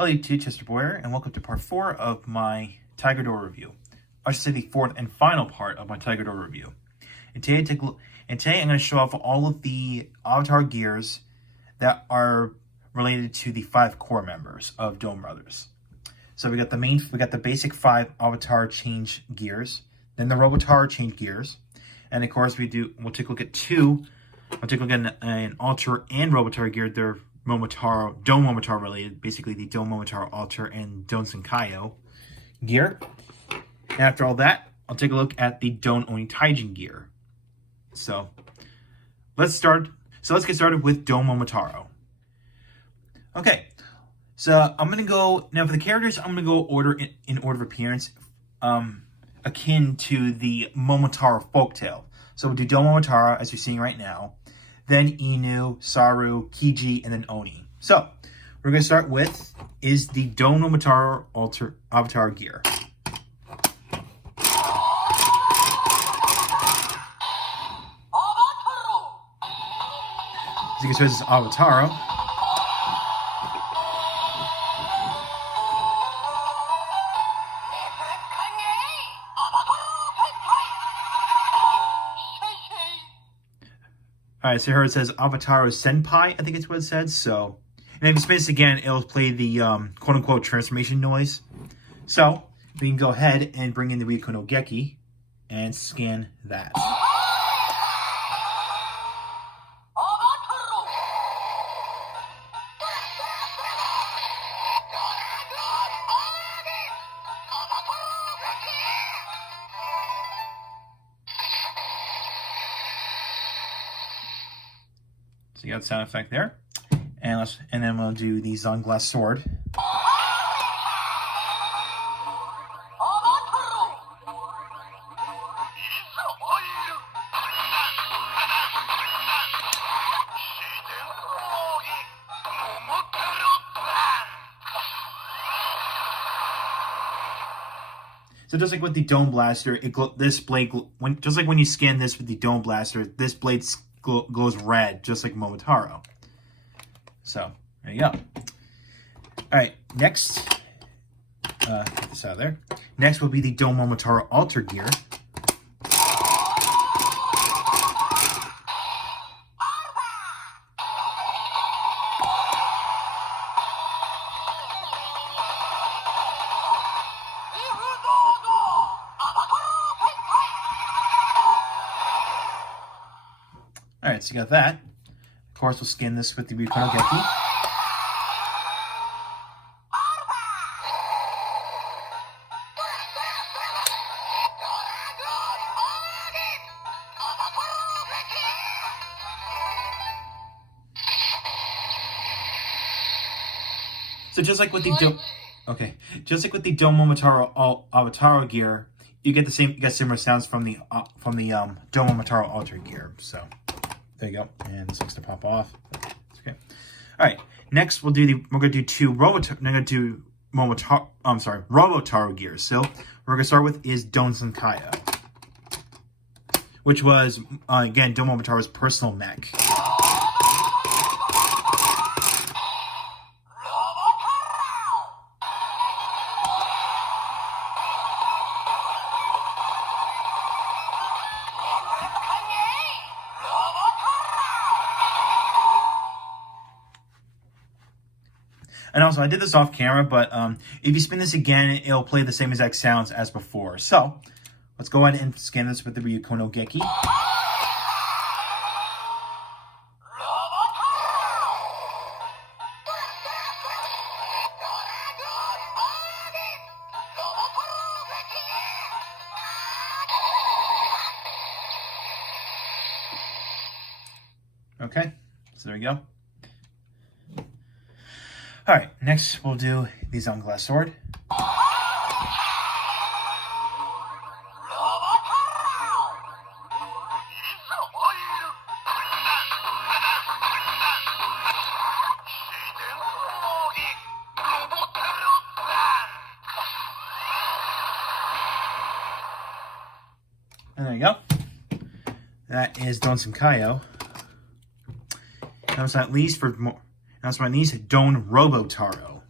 Hello YouTube, Chester Boyer, and welcome to part 4 of my TigerDora review. I should say the fourth and final part of my TigerDora review. And today I'm going to show off all of the Avatar gears that are related to the 5 core members of Donbrothers. So we got the basic 5 Avatar change gears, then the Robotaro change gears, and of course we'll take a look at an Alter and Robotaro gear. They're Don Momotaro related, basically the Don Momotaro Alter and Don Senkai gear. And after all that, I'll take a look at the Don Onitaijin gear. So let's get started with Don Momotaro. Okay, so I'm gonna go now for the characters. I'm gonna go in order of appearance, akin to the Momotaro folktale. So we'll do Don Momotaro as you're seeing right now, then Inu, Saru, Kiji, and then Oni. So we're gonna start with is the Don Momotaro Avatar gear. As you can see, this is Avataro. Alright, so here it says Avataro Sentai, I think it's what it said. So, and if you spin this again, it'll play the quote-unquote transformation noise. So, we can go ahead and bring in the Ryuko no Geki and scan that. So you got the sound effect there. And then we'll do the Zonglass sword. So just like with the Dome Blaster, just like when you scan this with the Dome Blaster, this blade glows red, just like Momotaro. So there you go. All right, next, get this out of there. Next will be the Don Momotaro Alter gear. Alright, so you got that. Of course, we'll scan this with the Ryuko no Geki. So just like with the Don Momotaro Avataro gear, you get similar sounds from the Don Momotaro Alter gear. So there you go, and this looks to pop off. Okay. All right. Next, we're gonna do two Robotaro gears. So we're gonna start with is Don Senkai, which was again Don Momotaro's personal mech. And also, I did this off camera, but if you spin this again, it'll play the same exact sounds as before. So, let's go ahead and scan this with the Ryuko no Geki. Okay, so there we go. Alright, next we'll do the Zonglass sword. And there you go. That is Don Senkai. Last but not least, Don Robotaro.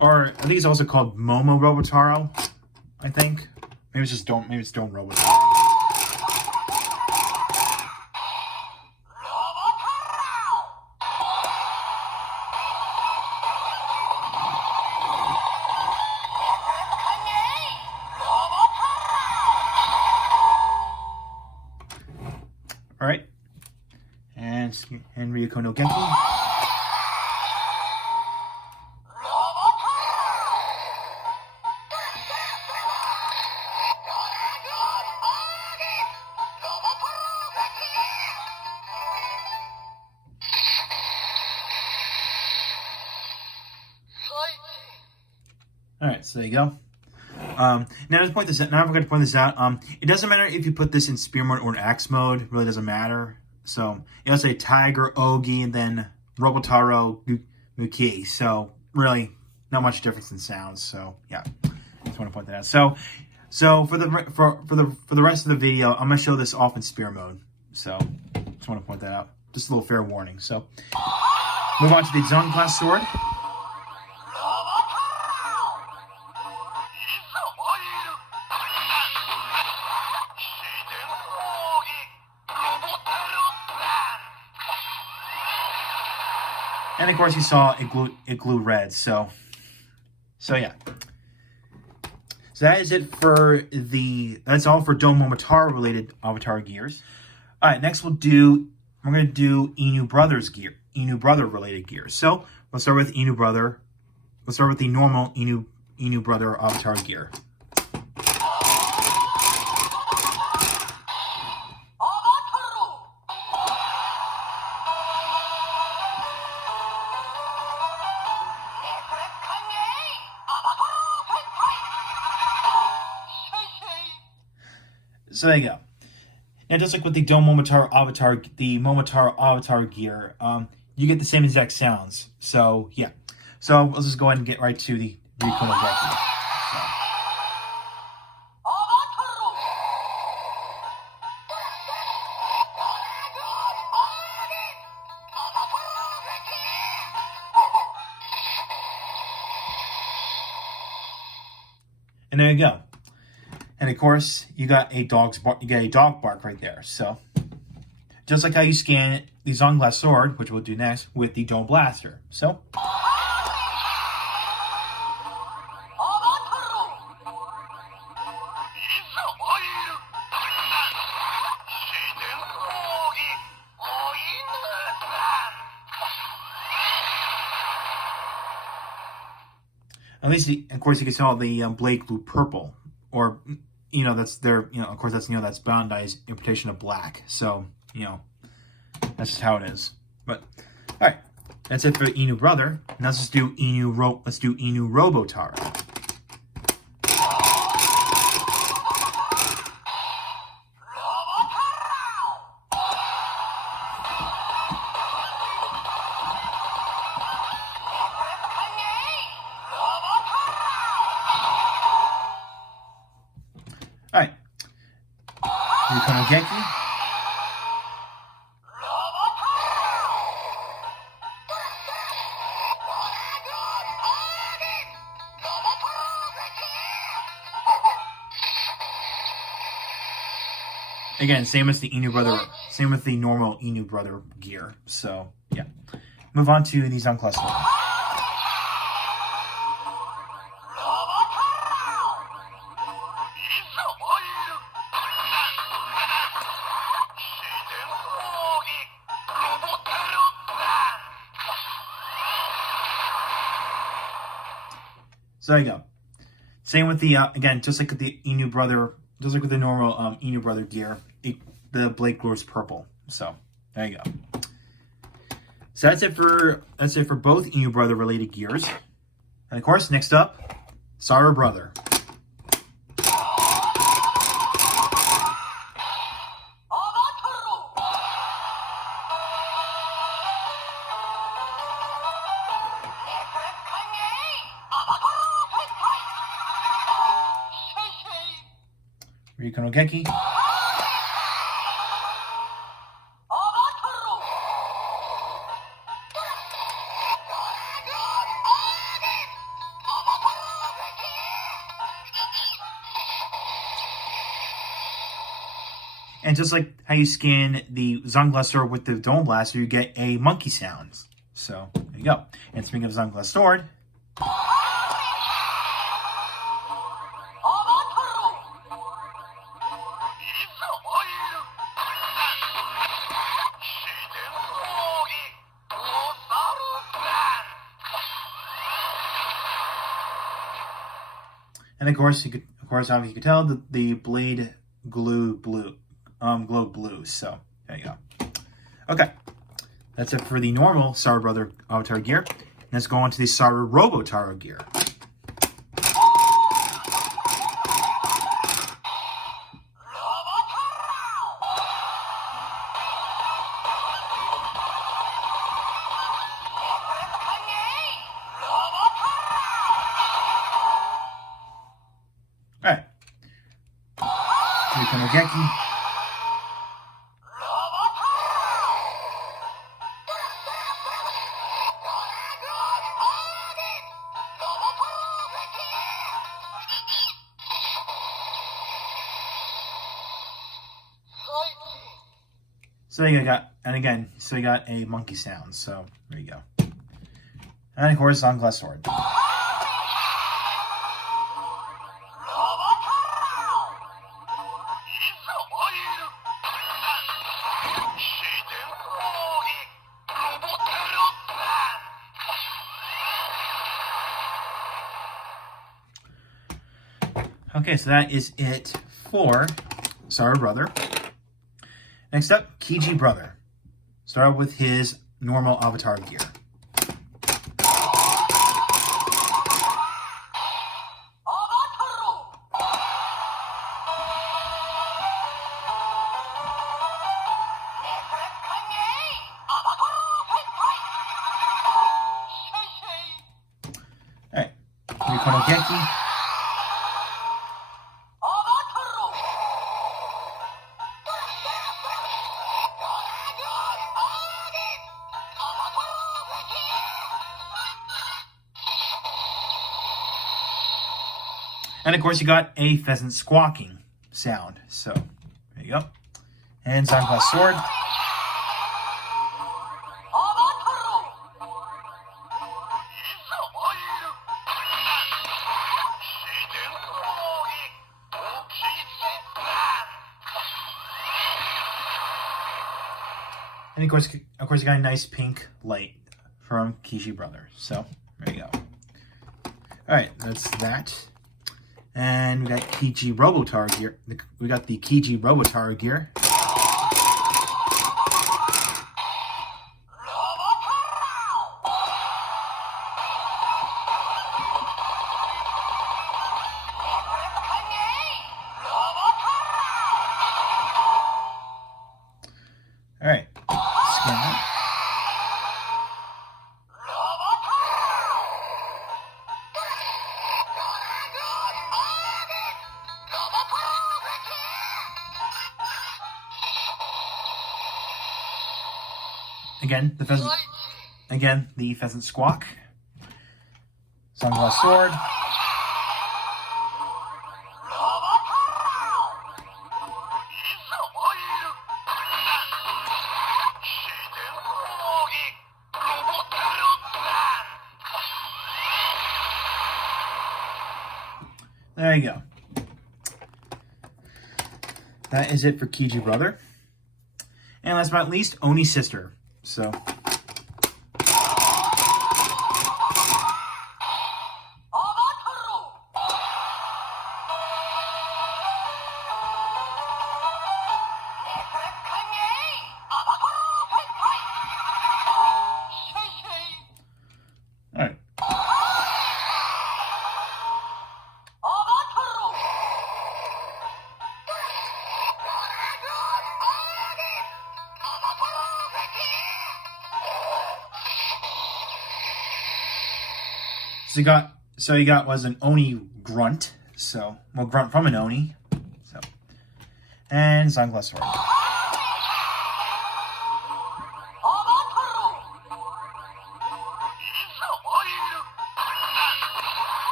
Or I think it's also called Robotaro. I think maybe it's just Maybe it's Don Robotaro. All right, and Ryuko no Genki. All right, so there you go. Now I forgot to point this out. It doesn't matter if you put this in spear mode or in axe mode. It really doesn't matter. So it'll say Tiger, Ogi, and then Robotaro, Muki. So really, not much difference in sounds. So yeah, just want to point that out. So for the rest of the video, I'm gonna show this off in spear mode. So just want to point that out. Just a little fair warning. So move on to the Zone Glass Sword. And of course, you saw it glue red. So yeah. So that is it for that's all for Don Momotaro related Avatar gears. All right, next we're gonna do Inu Brothers gear, Inu Brother related gears. So let's start with Inu Brother. Let's start with the normal Inu Brother Avatar gear. So there you go. And just like with the Don Momotaro Avatar, the Momotaro Avatar gear, you get the same exact sounds. So yeah. So let's just go ahead and get right to the Ryuko no Genki. And there you go. And of course, you got a dog bark right there. So just like how you scan the Zone Glass Sword, which we'll do next, with the Dome Blaster. So at least, of course, you can tell the blade glue purple, or that's their, of course, that's that's Bandai's interpretation of black. So that's just how it is. But all right, that's it for Inu Brother. Now let's do Inu Robotaro. All right, Ryuko no Genki. Again, same as the Inu Brother, same with the normal Inu Brother gear. So yeah, move on to the Zone Glass Sword. So there you go. Same with the again, just like with the Inu Brother, just like with the normal Inu Brother gear, the blade glows purple. So there you go. So that's it for both Inu Brother related gears. And of course, next up, Sara Brother. Ryuko no Genki. And just like how you scan the Sunglass Sword with the Dome Blaster, you get a monkey sounds. So, there you go. And speaking of Sunglass Sword, and of course, obviously you could tell that the blade glow blue. So there you go. Okay, that's it for the normal Saru Brother Avatar gear. Let's go on to the Saru Robotaro gear. All right. Geki. So you got, and again, so you got a monkey sound. So there you go. And of course, Sunglass Sword. Okay, so that is it for Saru Brother. Next up, Kiji Brother. Start with his normal Avatar gear. Alright, Mikono Geki. And of course, you got a pheasant squawking sound. So there you go. And Sunglass Sword. And of course, you got a nice pink light from Kiji Brother. So there you go. All right, that's that. And we got Kiji Robotaro gear. We got the Kiji Robotaro gear. All right. Scan that. Again, the pheasant. Again, the pheasant squawk. Sunglass Sword. There you go. That is it for Kiji Brother. And last but not least, Oni's sister. So all right. So you got was an Oni grunt. So grunt from an Oni. So and Sunglass Sword.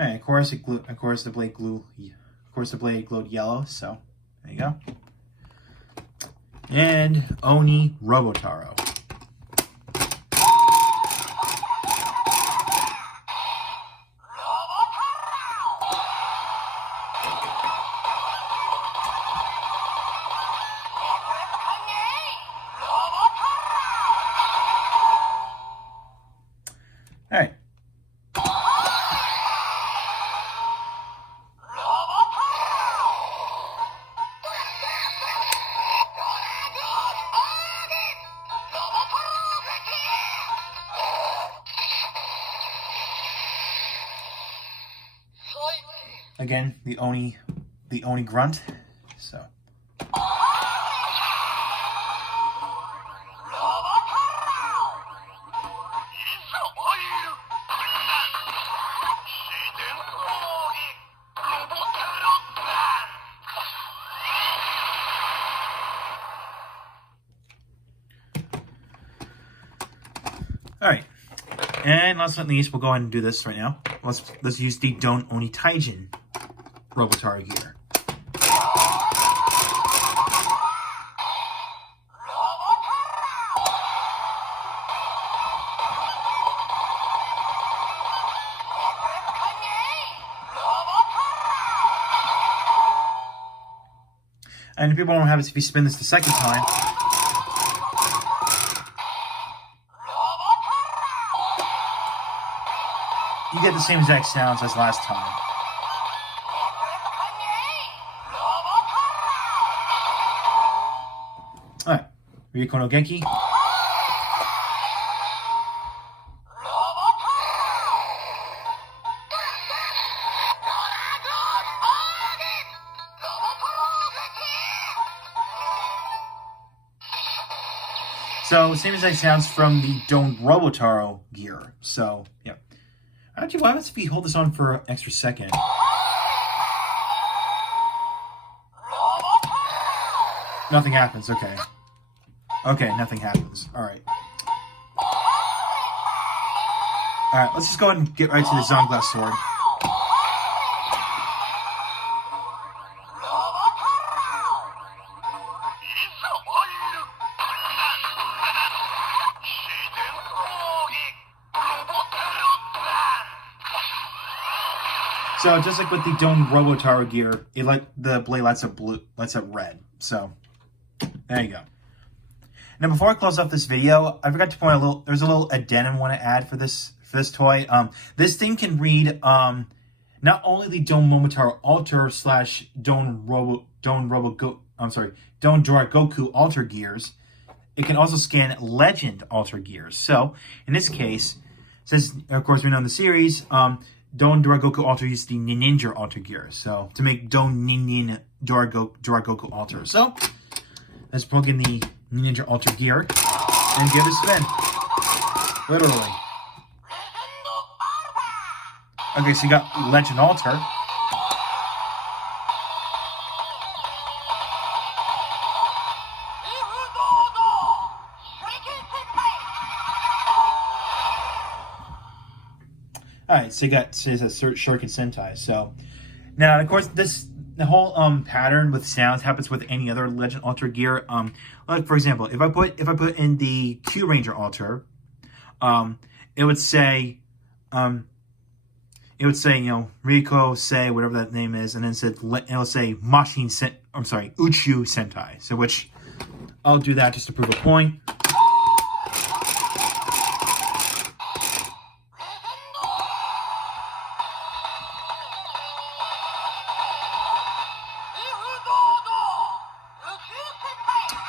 And of course, the blade glowed yellow. So there you go. And Oni Robotaro. All right. Again, the Oni grunt. So. All right, and last but not least, we'll go ahead and do this right now. Let's use the Don Onitaijin Robotaro gear. And people won't have it if you spin this the second time. You get the same exact sounds as last time. Alright, Ryuko no Genki. So, same exact sounds from the Don Robotaro gear. So, yeah. Actually, why if you hold this on for an extra second? Nothing happens, okay. Okay, nothing happens. Alright. Alright, let's just go ahead and get right to the Zonglass sword. So just like with the Don Robotaro gear, the blade lights up red. So there you go. Now before I close off this video, I forgot to point out there's a little addendum I want to add for this toy. This thing can read not only the Don Momotaro Alter / Don Dora Goku Alter gears, it can also scan Legend Alter gears. So in this case, since of course we know in the series, Don Dora Goku Alter used the Ninja Alter gear, so to make Don Dora Goku Alter. So let's plug in the Ninja Alter gear and give it a spin. Literally. Okay, so you got Legend Alter. Alright, so you got Shuriken Sentai. So now, of course, the whole pattern with sounds happens with any other Legend Alter gear. Like for example, if I put in the Q Ranger Alter, it would say Riko say whatever that name is, and then it will say Uchu Sentai. So which I'll do that just to prove a point.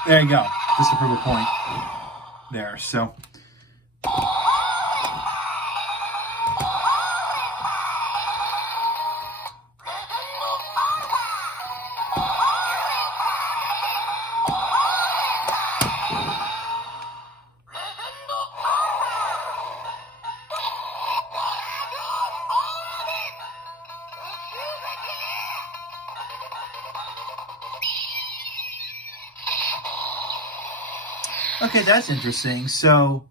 There you go. Just to prove a point there. So. Okay, that's interesting. So,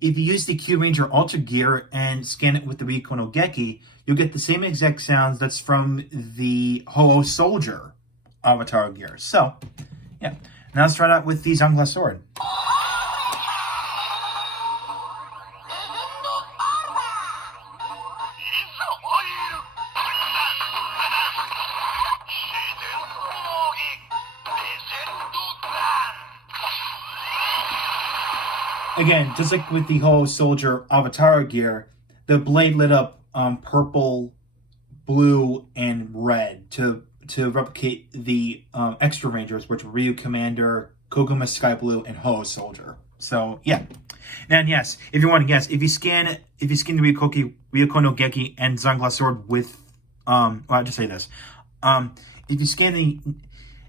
if you use the Q Ranger Ultra Gear and scan it with the Ryuko no Geki, you'll get the same exact sounds that's from the Ho-Oh Soldier Avataro gear. So, yeah. Now let's try it out with the Sunglass Sword. Again, just like with the Ho-Oh Soldier Avataro gear, the blade lit up purple, blue, and red to replicate the extra rangers, which were Ryu Commander, Koguma Sky Blue, and Ho-Oh Soldier. So yeah. And yes, if you want to guess, if you scan the Ryuko no Geki and Sunglass Sword with well, I'll just say this. If you scan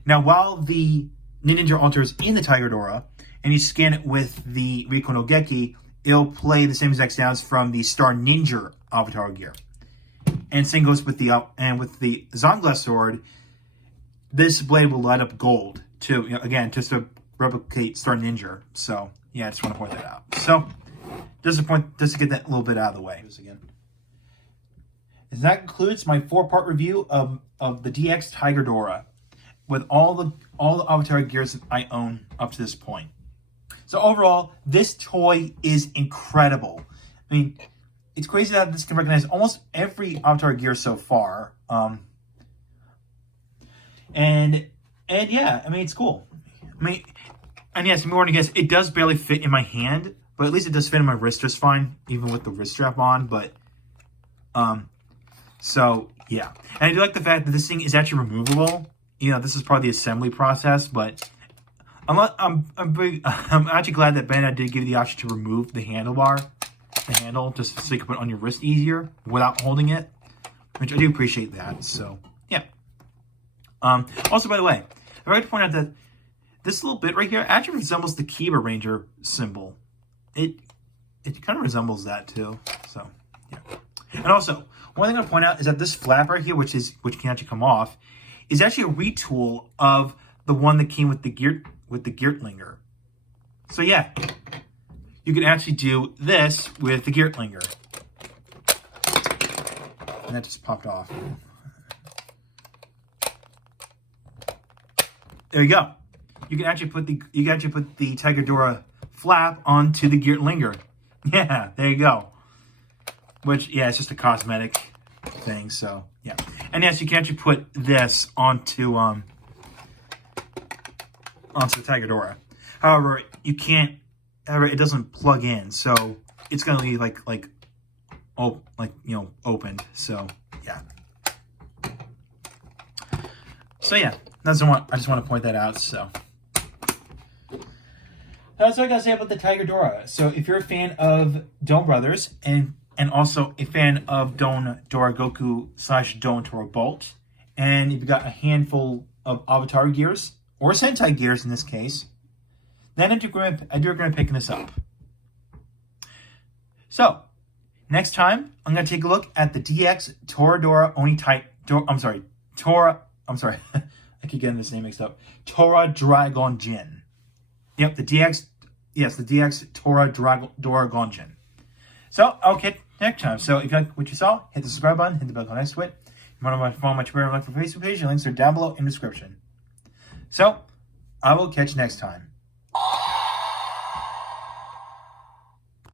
while the Ninja Ultra is in the TigerDora, and you scan it with the Ryuko no Geki, it'll play the same exact sounds from the Star Ninja Avataro gear. And same goes with the Sunglass Sword. This blade will light up gold too. Again, just to replicate Star Ninja. So yeah, I just want to point that out. So just to get that little bit out of the way. Again. And that concludes my 4-part review of the DX TigerDora with all the Avataro gears that I own up to this point. So overall, this toy is incredible. I mean, it's crazy that this can recognize almost every Avataro gear so far. And yeah, I mean, it's cool. I mean, and yes, I'm going to guess, it does barely fit in my hand, but at least it does fit in my wrist just fine, even with the wrist strap on. But, so yeah. And I do like the fact that this thing is actually removable. You know, this is part of the assembly process, but I'm actually glad that Bandai did give you the option to remove the handle, just so you can put it on your wrist easier without holding it, which I do appreciate that. So yeah. Also, by the way, I'd like to point out that this little bit right here actually resembles the Kiba Ranger symbol. It kind of resembles that too. So yeah. And also, one thing I want to point out is that this flap right here, which can actually come off, is actually a retool of the one that came with the Geertlinger. So yeah, you can actually do this with the Geertlinger. And that just popped off. There you go. You can actually put the TigerDora flap onto the Geertlinger. Yeah, there you go. Which, yeah, it's just a cosmetic thing, so yeah. And yes, you can actually put this onto the TigerDora. However, you can't. However, it doesn't plug in, so it's gonna be opened. So yeah. So yeah, I just want to point that out. So that's what I gotta say about the TigerDora. So if you're a fan of Donbrothers and also a fan of Don Goku / Don Toro Bolt, and if you've got a handful of Avataro gears, or Sentai gears in this case, then I do recommend picking this up. So, next time, I'm going to take a look at the DX TigerDora I keep getting this name mixed up. Tora Dragon Jin. Yep, the DX Tora Dragon Jin. So, I'll catch you next time. So, if you like what you saw, hit the subscribe button, hit the bell next to it. If you want to follow my Twitter and like for Facebook page, the links are down below in the description. So, I will catch you next time.